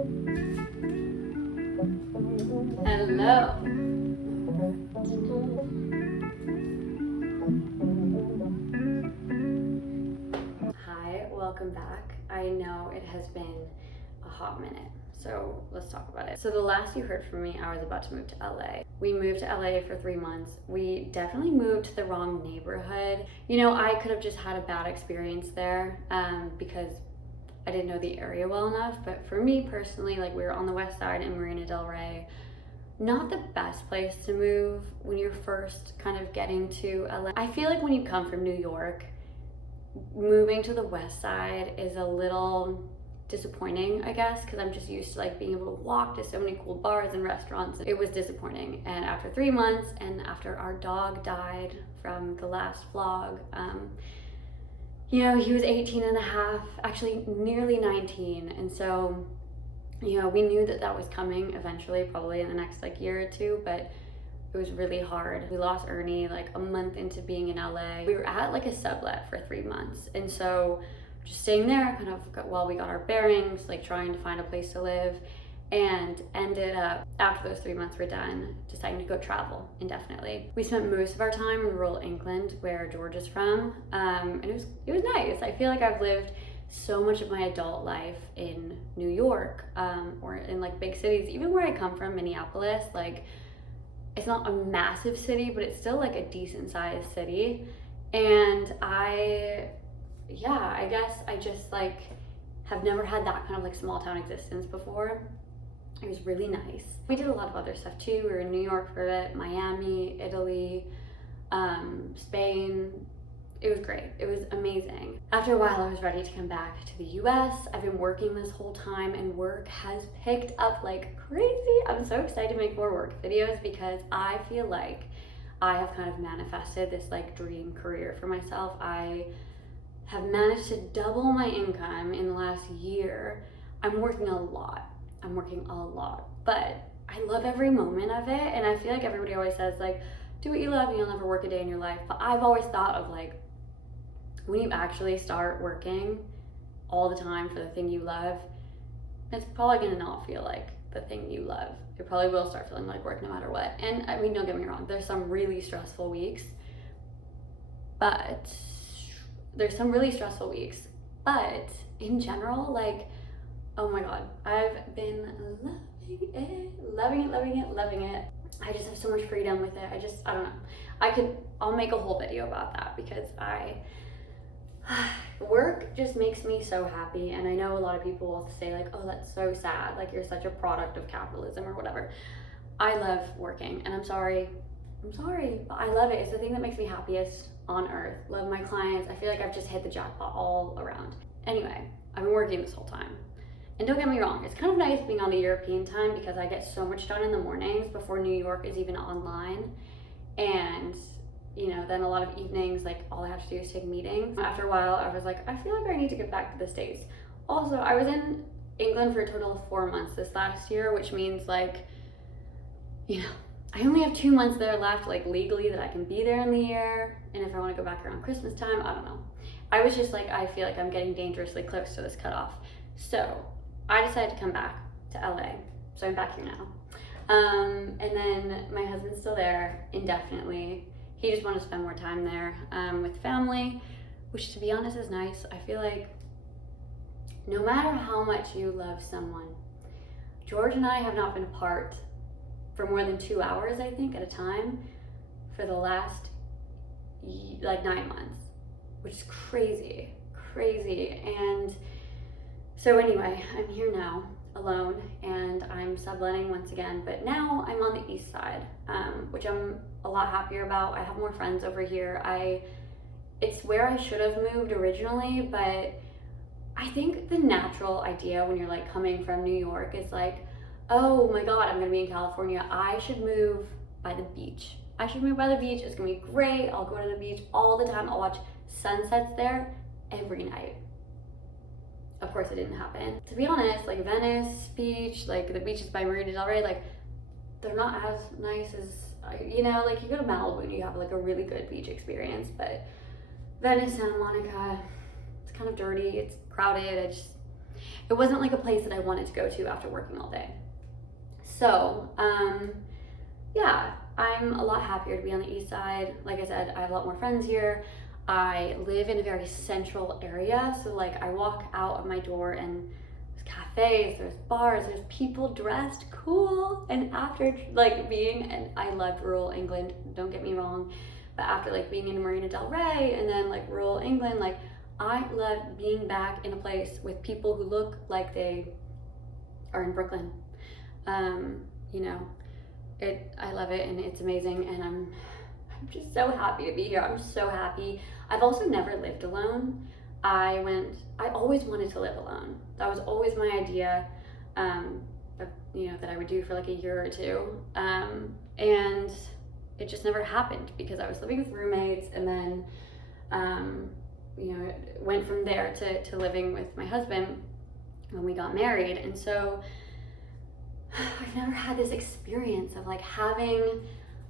Hello. Hi, welcome back. I know it has been a hot minute, so let's talk about it. So the last you heard from me, I was about to move to LA. We moved to LA for 3 months. We definitely moved to the wrong neighborhood. You know, I could have just had a bad experience there because I didn't know the area well enough, but for me personally, like we were on the west side in Marina Del Rey. Not the best place to move when you're first kind of getting to LA. I feel like when you come from New York, moving to the west side is a little disappointing, I guess, because I'm just used to like being able to walk to so many cool bars and restaurants. It was disappointing. And after 3 months and after our dog died from the last vlog, you know, he was 18 and a half, actually nearly 19. And so, you know, we knew that that was coming eventually, probably in the next like year or two, but it was really hard. We lost Ernie like a month into being in LA. We were at like a sublet for 3 months. And so just staying there kind of while we got our bearings, like trying to find a place to live, and ended up, after those 3 months were done, deciding to go travel indefinitely. We spent most of our time in rural England, where George is from, and it was nice. I feel like I've lived so much of my adult life in New York, or in like big cities. Even where I come from, Minneapolis, like it's not a massive city, but it's still like a decent sized city. And I guess I just like have never had that kind of like small town existence before. It was really nice. We did a lot of other stuff too. We were in New York for a bit, Miami, Italy, Spain. It was great. It was amazing. After a while, I was ready to come back to the US. I've been working this whole time and work has picked up like crazy. I'm so excited to make more work videos because I feel like I have kind of manifested this like dream career for myself. I have managed to double my income in the last year. I'm working a lot, but I love every moment of it. And I feel like everybody always says like, do what you love and you'll never work a day in your life. But I've always thought of like, when you actually start working all the time for the thing you love, it's probably gonna not feel like the thing you love. It probably will start feeling like work no matter what. And I mean, don't get me wrong, there's some really stressful weeks, but in general, like, oh my God, I've been loving it. I just have so much freedom with it. I don't know. I'll make a whole video about that because work just makes me so happy. And I know a lot of people will say like, oh, that's so sad. Like you're such a product of capitalism or whatever. I love working and I'm sorry, but I love it. It's the thing that makes me happiest on earth. Love my clients. I feel like I've just hit the jackpot all around. Anyway, I've been working this whole time. And don't get me wrong, it's kind of nice being on the European time because I get so much done in the mornings before New York is even online. And you know, then a lot of evenings, like all I have to do is take meetings. After a while, I was like, I feel like I need to get back to the States. Also, I was in England for a total of 4 months this last year, which means like, you know, I only have 2 months there left, like legally, that I can be there in the year. And if I want to go back around Christmas time, I don't know. I was just like, I feel like I'm getting dangerously close to this cutoff. So I decided to come back to LA. So I'm back here now. And then my husband's still there indefinitely. He just wanted to spend more time there with family, which to be honest is nice. I feel like no matter how much you love someone, George and I have not been apart for more than 2 hours, I think, at a time for the last like 9 months, which is crazy. And so anyway, I'm here now alone and I'm subletting once again, but now I'm on the east side, which I'm a lot happier about. I have more friends over here. It's where I should have moved originally, but I think the natural idea when you're like coming from New York is like, oh my God, I'm gonna be in California. I should move by the beach. It's gonna be great. I'll go to the beach all the time. I'll watch sunsets there every night. Of course it didn't happen. To be honest, like Venice Beach, like the beaches by Marina Del Rey, like they're not as nice as, you know, like you go to Malibu and you have like a really good beach experience, but Venice, Santa Monica, it's kind of dirty, it's crowded. it wasn't like a place that I wanted to go to after working all day. So, yeah, I'm a lot happier to be on the east side. Like I said, I have a lot more friends here. I live in a very central area, so like I walk out of my door and there's cafes, there's bars, there's people dressed cool. And after like being, and I loved rural England, don't get me wrong, but after like being in Marina Del Rey and then like rural England, like I loved being back in a place with people who look like they are in Brooklyn. You know, I love it and it's amazing, and I'm just so happy to be here. I'm so happy. I've also never lived alone. I always wanted to live alone. That was always my idea, that I would do for like a year or two. And it just never happened because I was living with roommates, and then, went from there to living with my husband when we got married. And so I've never had this experience of like having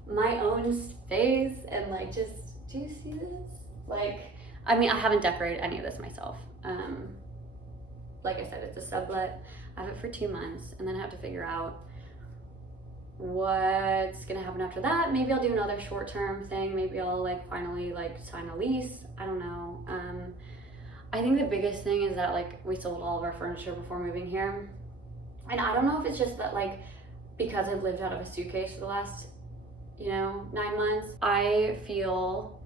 my own space and like just, do you see this? Like, I mean, I haven't decorated any of this myself. Like I said, it's a sublet. I have it for 2 months, and then I have to figure out what's gonna happen after that. Maybe I'll do another short-term thing. Maybe I'll like finally like sign a lease. I don't know. I think the biggest thing is that like we sold all of our furniture before moving here. And I don't know if it's just that like, because I've lived out of a suitcase for the last, 9 months, I feel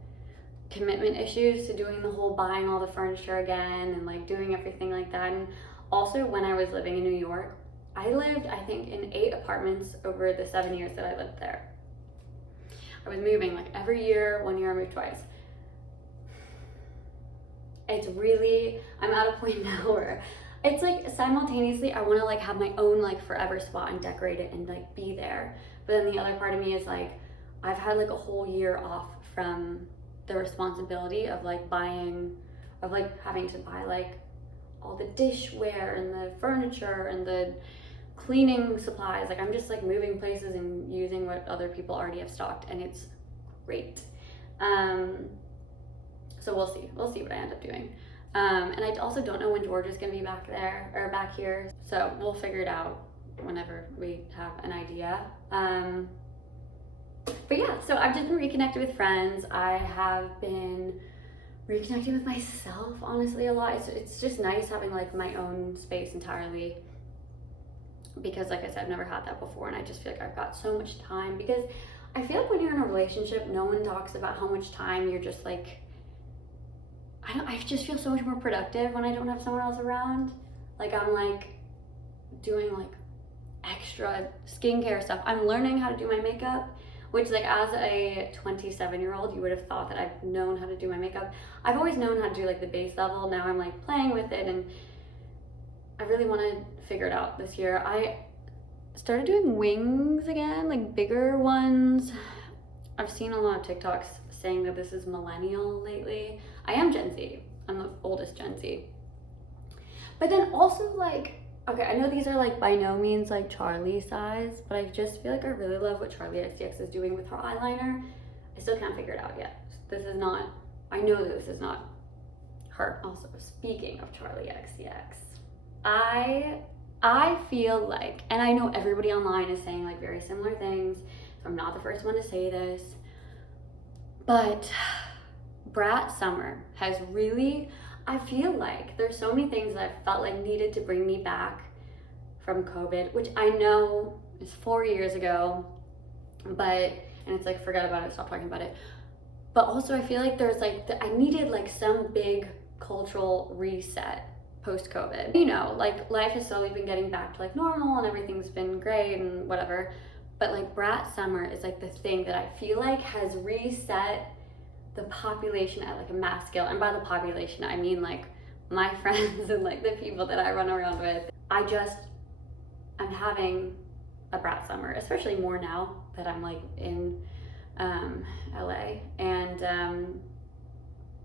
commitment issues to doing the whole buying all the furniture again and like doing everything like that. And also when I was living in New York, I lived, I think, in 8 apartments over the 7 years that I lived there. I was moving like every year. 1 year I moved twice. It's really, I'm at a point now where it's like simultaneously I want to like have my own like forever spot and decorate it and like be there. But then the other part of me is like, I've had like a whole year off from the responsibility of like having to buy like all the dishware and the furniture and the cleaning supplies. Like I'm just like moving places and using what other people already have stocked, and it's great. So we'll see what I end up doing. And I also don't know when George is gonna be back there or back here. So we'll figure it out whenever we have an idea. But yeah, so I've just been reconnected with friends. I have been reconnecting with myself, honestly, a lot. It's just nice having like my own space entirely, because like I said, I've never had that before, and I just feel like I've got so much time, because I feel like when you're in a relationship, no one talks about how much time you're just like, I just feel so much more productive when I don't have someone else around. Like I'm like doing like extra skincare stuff. I'm learning how to do my makeup, which like as a 27-year-old, you would have thought that I've known how to do my makeup. I've always known how to do like the base level. Now I'm like playing with it, and I really want to figure it out this year. I started doing wings again, like bigger ones. I've seen a lot of TikToks saying that this is millennial lately. I am Gen Z. I'm the oldest Gen Z. But then also like, okay, I know these are like by no means like Charlie size, but I just feel like I really love what Charlie XCX is doing with her eyeliner. I still can't figure it out yet. I know that this is not her. Also, speaking of Charlie XCX, I feel like, and I know everybody online is saying like very similar things, so I'm not the first one to say this, but Brat Summer has really, I feel like there's so many things that I felt like needed to bring me back from COVID, which I know is 4 years ago, and it's like, forget about it, stop talking about it. But also I feel like there's like, I needed like some big cultural reset post-COVID. Like life has slowly been getting back to like normal and everything's been great and whatever. But like Brat Summer is like the thing that I feel like has reset the population at like a mass scale. And by the population, I mean like my friends and like the people that I run around with. I'm having a Brat Summer, especially more now that I'm like in LA. And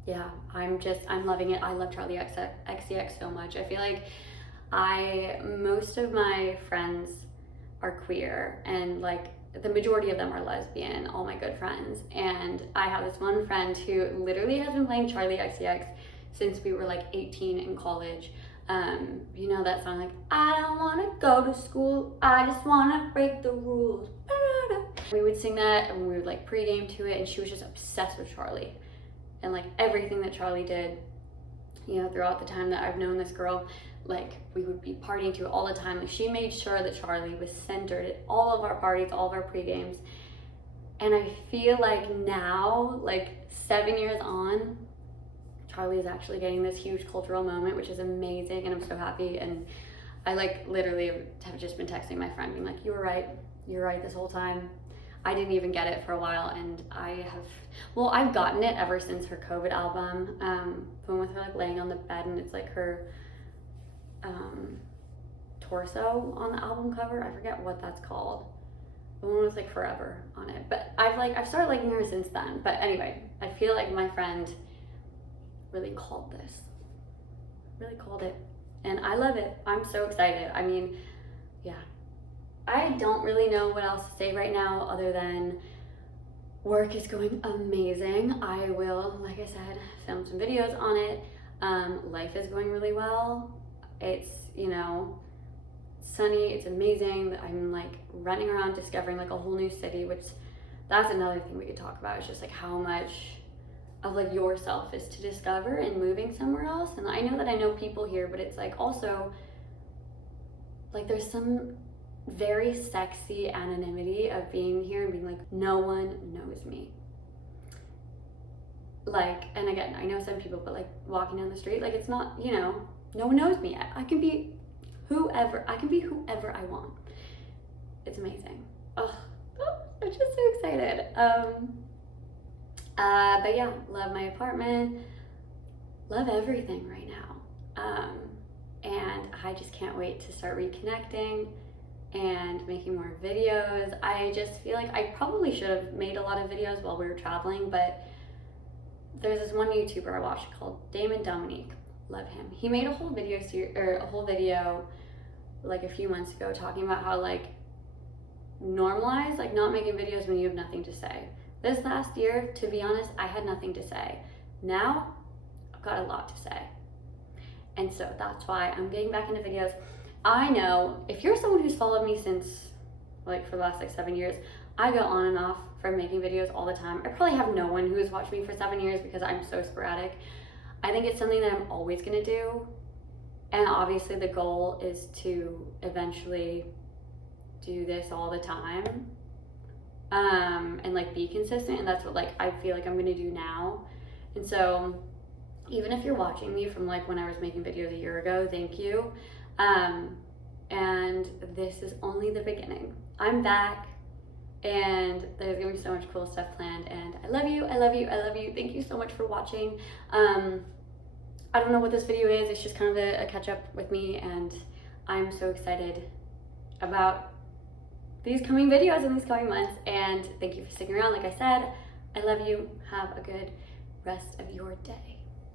yeah, I'm loving it. I love Charlie XCX so much. I feel like most of my friends are queer, and like the majority of them are lesbian, all my good friends. And I have this one friend who literally has been playing Charlie XCX since we were like 18 in college. You know that song, like, I don't want to go to school, I just want to break the rules. We would sing that and we would like pregame to it, and she was just obsessed with Charlie and like everything that Charlie did, you know, throughout the time that I've known this girl. Like, we would be partying to it all the time. Like, she made sure that Charlie was centered at all of our parties, all of our pre-games. And I feel like now, like 7 years on, Charlie is actually getting this huge cultural moment, which is amazing, and I'm so happy. And I like literally have just been texting my friend being like, you were right this whole time. I didn't even get it for a while, and I've gotten it ever since her COVID album. The one with her like laying on the bed and it's like her torso on the album cover. I forget what that's called. The one with like forever on it. But I've started liking her since then. But anyway, I feel like my friend really called this. Really called it. And I love it. I'm so excited. I mean, yeah. I don't really know what else to say right now other than work is going amazing. I will, like I said, film some videos on it. Life is going really well. It's, you know, sunny, it's amazing. I'm like running around discovering like a whole new city, which that's another thing we could talk about. It's just like how much of like yourself is to discover and moving somewhere else. And I know that I know people here, but it's like also like there's some very sexy anonymity of being here and being like, no one knows me. Like, and again, I know some people, but like walking down the street, like it's not, you know, no one knows me. I can be whoever I want. It's amazing. Oh, I'm just so excited. But yeah, love my apartment, love everything right now. And I just can't wait to start reconnecting and making more videos. I just feel like I probably should have made a lot of videos while we were traveling, but there's this one YouTuber I watched called Damon Dominique. Love him. He made a whole video like a few months ago talking about how like normalize like not making videos when you have nothing to say. This last year, to be honest, I had nothing to say. Now, I've got a lot to say. And so that's why I'm getting back into videos. I know if you're someone who's followed me since like for the last like 7 years, I go on and off from making videos all the time. I probably have no one who has watched me for 7 years because I'm so sporadic. I think it's something that I'm always gonna do. And obviously the goal is to eventually do this all the time. And like be consistent, and that's what like I feel like I'm gonna do now. And so even if you're watching me from like when I was making videos a year ago, thank you. And this is only the beginning. I'm back, and there's gonna be so much cool stuff planned, and I love you, I love you, I love you. Thank you so much for watching. I don't know what this video is, it's just kind of a catch up with me, and I'm so excited about these coming videos in these coming months, and thank you for sticking around. Like I said, I love you. Have a good rest of your day.